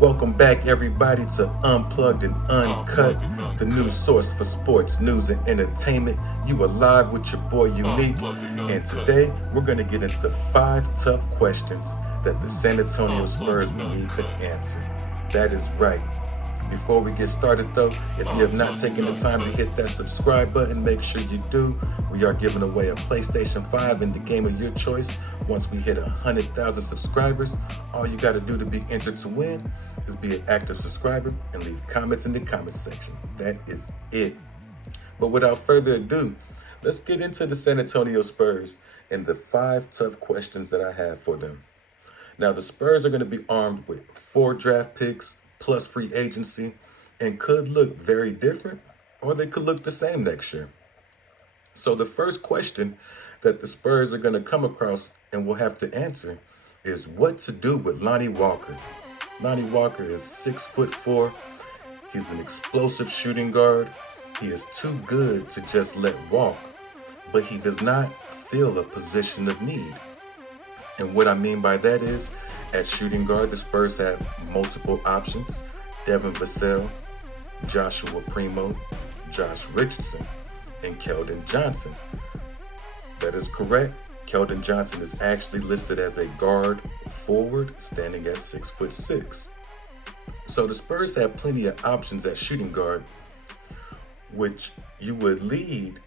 Welcome back, everybody, to Unplugged and Uncut, the news source for sports, news, and entertainment. You are live with your boy Unique, and today we're going to get into 5 tough questions that the San Antonio Spurs will need to answer. That is right. Before we get started, though, if you have not taken the time to hit that subscribe button, make sure you do. We are giving away a PlayStation 5 in the game of your choice. Once we hit 100,000 subscribers, all you got to do to be entered to win is be an active subscriber and leave comments in the comment section. That is it. But without further ado, let's get into the San Antonio Spurs and the 5 tough questions that I have for them. Now, the Spurs are going to be armed with 4 draft picks plus free agency and could look very different or they could look the same next year. So the first question that the Spurs are going to come across and will have to answer is what to do with Lonnie Walker. Lonnie Walker is 6'4". He's an explosive shooting guard. He is too good to just let walk, but he does not fill a position of need. And what I mean by that is, at shooting guard, the Spurs have multiple options. Devin Vassell, Joshua Primo, Josh Richardson, and Kelden Johnson. That is correct. Kelden Johnson is actually listed as a guard forward, standing at 6'6". So the Spurs have plenty of options at shooting guard, which you would lead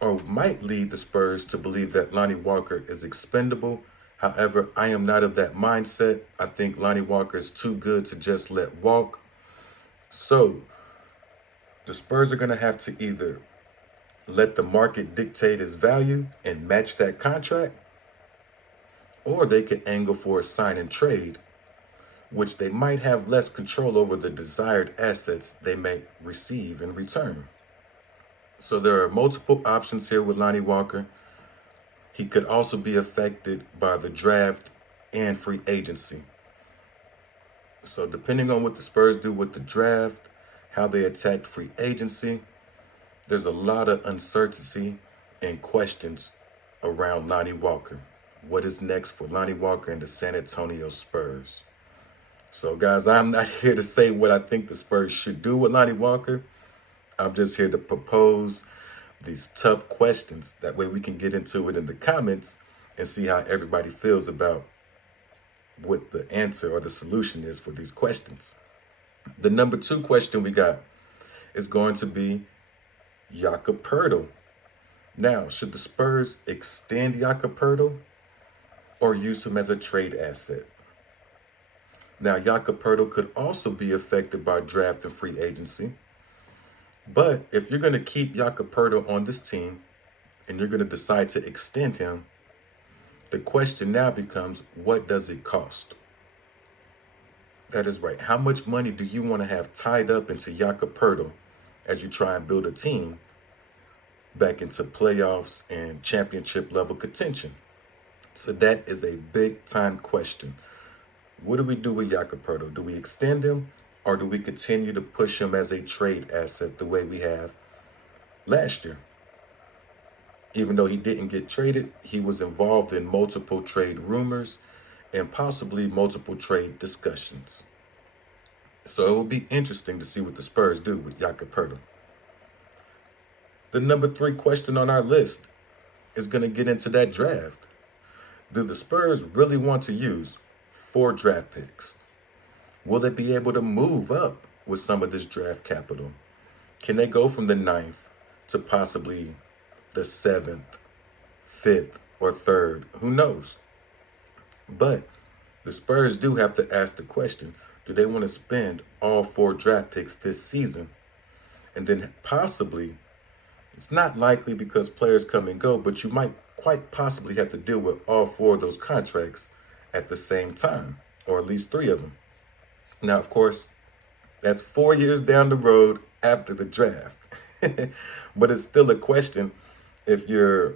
or might lead the Spurs to believe that Lonnie Walker is expendable. However, I am not of that mindset. I think Lonnie Walker is too good to just let walk. So the Spurs are going to have to either let the market dictate his value and match that contract, or they could angle for a sign and trade, which they might have less control over the desired assets they may receive in return. So there are multiple options here with Lonnie Walker. He could also be affected by the draft and free agency. So depending on what the Spurs do with the draft, how they attack free agency, there's a lot of uncertainty and questions around Lonnie Walker. What is next for Lonnie Walker and the San Antonio Spurs? So guys, I'm not here to say what I think the Spurs should do with Lonnie Walker. I'm just here to propose these tough questions. That way we can get into it in the comments and see how everybody feels about what the answer or the solution is for these questions. The number 2 question we got is going to be Jakob Poeltl. Now, should the Spurs extend Jakob Poeltl or use him as a trade asset? Now, Jakob Poeltl could also be affected by draft and free agency. But if you're going to keep Jakob Poeltl on this team and you're going to decide to extend him, the question now becomes, what does it cost? That is right. How much money do you want to have tied up into Jakob Poeltl as you try and build a team back into playoffs and championship level contention? So that is a big time question. What do we do with Jakob Poeltl? Do we extend him? Or do we continue to push him as a trade asset the way we have last year? Even though he didn't get traded, he was involved in multiple trade rumors and possibly multiple trade discussions. So it will be interesting to see what the Spurs do with Jakob Poeltl. The number 3 question on our list is going to get into that draft. Do the Spurs really want to use 4 draft picks? Will they be able to move up with some of this draft capital? Can they go from the 9th to possibly the 7th, 5th, or 3rd? Who knows? But the Spurs do have to ask the question, do they want to spend all 4 draft picks this season? And then possibly, it's not likely because players come and go, but you might quite possibly have to deal with all 4 of those contracts at the same time, or at least 3 of them. Now, of course, that's 4 years down the road after the draft. But it's still a question if you're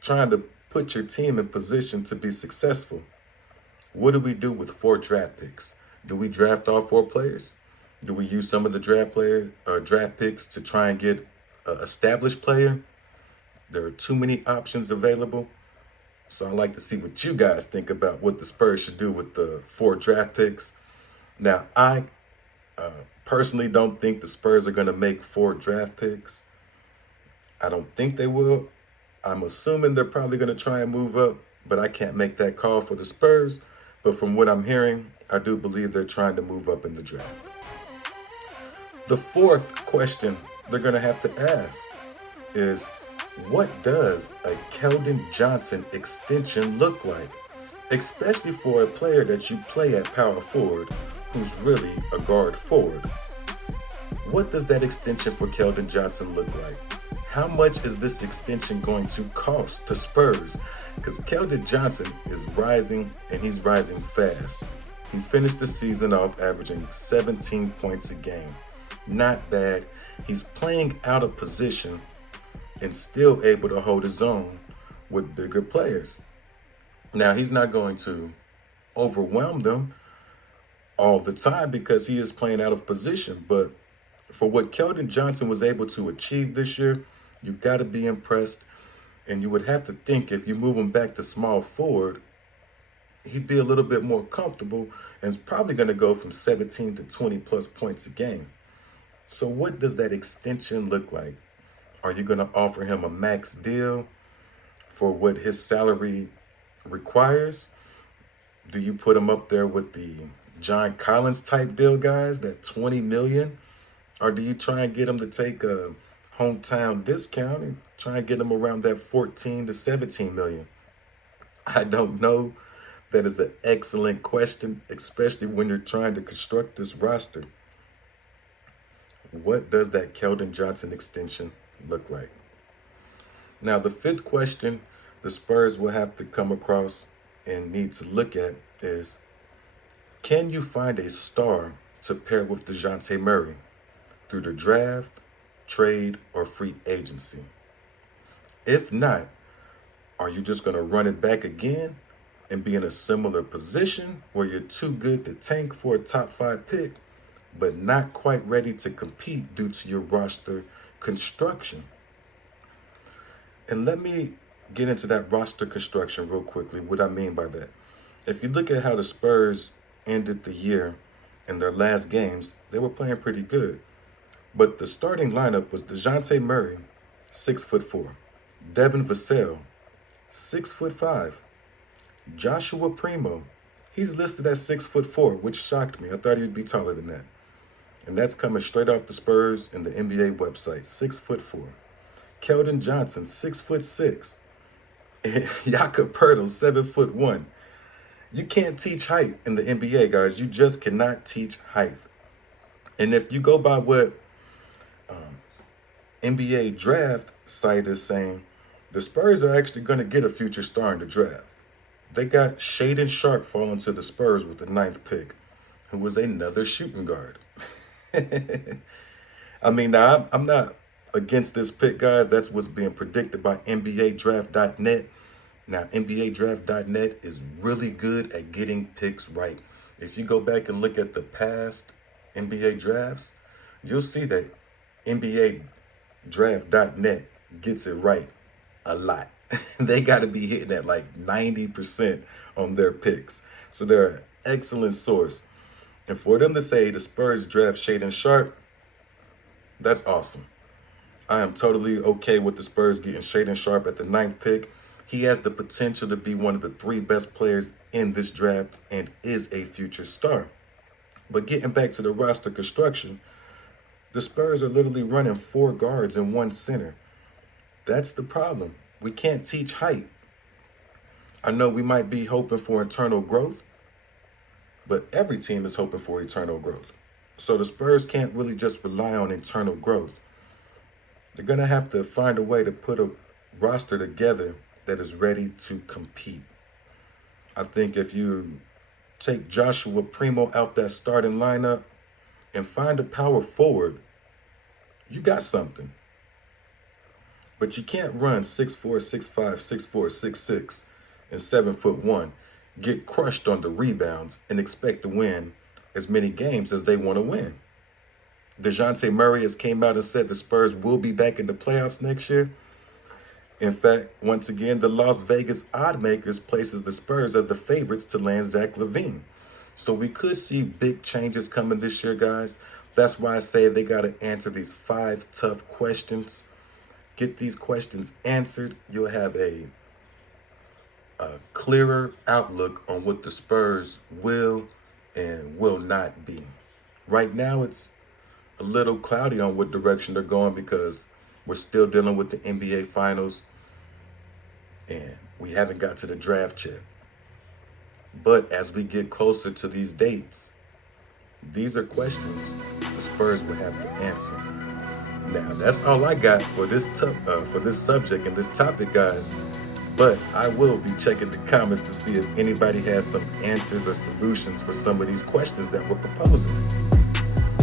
trying to put your team in position to be successful. What do we do with 4 draft picks? Do we draft all 4 players? Do we use some of the draft picks to try and get an established player? There are too many options available. So I'd like to see what you guys think about what the Spurs should do with the 4 draft picks. Now, I personally don't think the Spurs are going to make 4 draft picks. I don't think they will. I'm assuming they're probably going to try and move up, but I can't make that call for the Spurs. But from what I'm hearing, I do believe they're trying to move up in the draft. The fourth question they're going to have to ask is, what does a Kelden Johnson extension look like? Especially for a player that you play at power forward who's really a guard forward. What does that extension for Kelden Johnson look like? How much is this extension going to cost the Spurs? Because Kelden Johnson is rising, and he's rising fast. He finished the season off averaging 17 points a game. Not bad. He's playing out of position and still able to hold his own with bigger players. Now, he's not going to overwhelm them all the time because he is playing out of position, but for what Kelden Johnson was able to achieve this year, you got to be impressed. And you would have to think if you move him back to small forward, he'd be a little bit more comfortable and is probably going to go from 17 to 20 plus points a game. So what does that extension look like? Are you going to offer him a max deal for what his salary requires? Do you put him up there with the John Collins type deal guys, that 20 million? Or do you try and get him to take a hometown discount and try and get him around that 14 to 17 million? I don't know. That is an excellent question, especially when you're trying to construct this roster. What does that Kelden Johnson extension look like? Now, the fifth question the Spurs will have to come across and need to look at is, can you find a star to pair with DeJounte Murray through the draft, trade, or free agency? If not, are you just going to run it back again and be in a similar position where you're too good to tank for a top 5 pick, but not quite ready to compete due to your roster construction? And let me get into that roster construction real quickly, what I mean by that. If you look at how the Spurs ended the year in their last games, they were playing pretty good. But the starting lineup was DeJounte Murray, 6'4", Devin Vassell, 6'5", Joshua Primo, he's listed as 6'4", which shocked me. I thought he'd be taller than that. And that's coming straight off the Spurs and the NBA website, 6'4". Kelden Johnson, 6'6". Jakob Poeltl, 7'1". You can't teach height in the NBA, guys. You just cannot teach height. And if you go by what NBA draft site is saying, the Spurs are actually going to get a future star in the draft. They got Shaedon Sharpe falling to the Spurs with the 9th pick, who was another shooting guard. I mean, now, I'm not against this pick, guys. That's what's being predicted by NBADraft.net. Now, NBADraft.net is really good at getting picks right. If you go back and look at the past NBA drafts, you'll see that NBADraft.net gets it right a lot. They got to be hitting at like 90% on their picks. So they're an excellent source. And for them to say the Spurs draft Shaedon Sharpe, that's awesome. I am totally okay with the Spurs getting Shaedon Sharpe at the 9th pick. He has the potential to be one of the 3 best players in this draft and is a future star. But getting back to the roster construction, the Spurs are literally running 4 guards and 1 center. That's the problem. We can't teach height. I know we might be hoping for internal growth, but every team is hoping for eternal growth. So the Spurs can't really just rely on internal growth. They're going to have to find a way to put a roster together that is ready to compete. I think if you take Joshua Primo out that starting lineup and find a power forward, you got something. But you can't run 6'4", 6'5", 6'4", 6'6", and 7'1", get crushed on the rebounds, and expect to win as many games as they want to win. DeJounte Murray has came out and said the Spurs will be back in the playoffs next year. In fact, once again, the Las Vegas oddmakers places the Spurs as the favorites to land Zach LaVine. So we could see big changes coming this year, guys. That's why I say they got to answer these 5 tough questions. Get these questions answered. You'll have a clearer outlook on what the Spurs will and will not be. Right now, it's a little cloudy on what direction they're going because we're still dealing with the NBA Finals and we haven't got to the draft yet. But as we get closer to these dates, these are questions the Spurs will have to answer. Now, that's all I got for this subject and this topic, guys. But I will be checking the comments to see if anybody has some answers or solutions for some of these questions that we're proposing.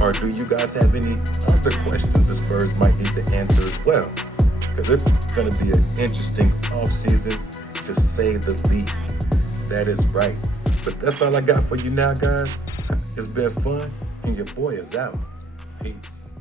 Or do you guys have any other questions the Spurs might need to answer as well? Because it's going to be an interesting off-season, to say the least. That is right. But that's all I got for you now, guys. It's been fun, and your boy is out. Peace.